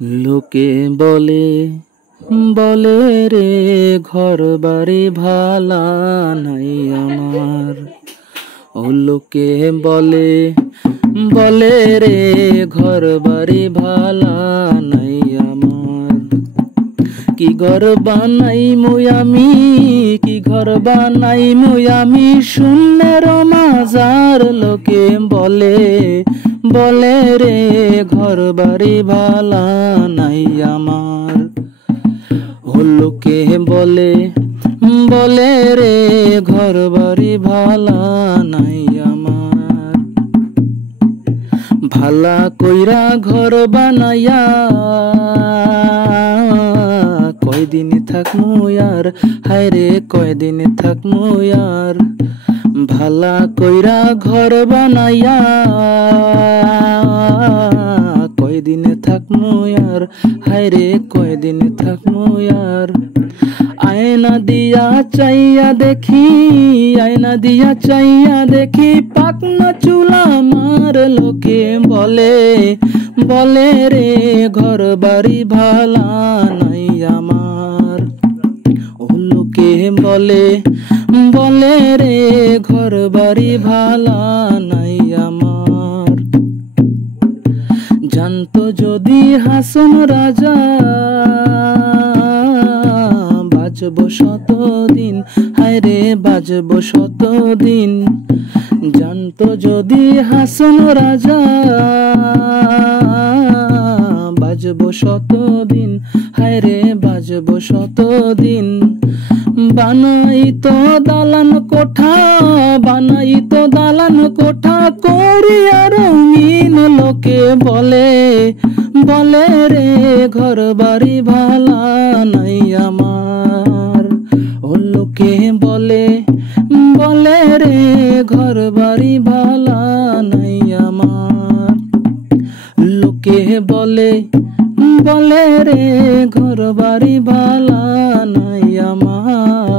লোকে বলে বলে রে ঘর বাড়ি ভালা নাই আমার। ও লোকে বলে বলে রে ঘর বাড়ি ভালা নাই আমার। কি ঘর বানাই মুয়ামি, কি ঘর বানাই মুয়ামি শূন্যের মাজার। লোকে বলে বলে রে ঘর বাড়ি ভালা নাই আমার। ও লোকে বলে বলে রে ঘর বাড়ি ভালা নাই আমার। ভালা কইরা ঘর বানাইয়া কয়দিন থাকমু আর, হায়রে কয়দিন থাকমু আর। ভালা কইরা ঘর বানাইয়া কয়দিন থাকমু আর, হায়রে কয়দিন থাকমু আর। আয়না দিয়া চাইয়া দেখি, আয়না দিয়া চাইয়া দেখি পাকনা চুলা আমার। লোকে বলে বলে রে ঘর বাড়ি ভালা নাই আমার। ও লোকে বলে বলে রে ঘর বাড়ি ভালা নাই আমার। জানতো যদি হাসন রাজা বাজবো শতদিন, হায়রে বাজবো শতদিন। জানতো যদি হাসন রাজা বাজবো শতদিন, হায়রে বাজবো শতদিন। বানাই তো দালান কোঠা, বানাই তো দালান কোঠা করিয়া রঙিন। লোকে বলে বলে রে ঘর বাড়ি ভালা নাই আমার। ও লোকে বলে বলে রে ঘর বাড়ি ভালা নাই আমার। লোকে বলে বলে রে ঘর বাড়ি ভালা নাই আমার।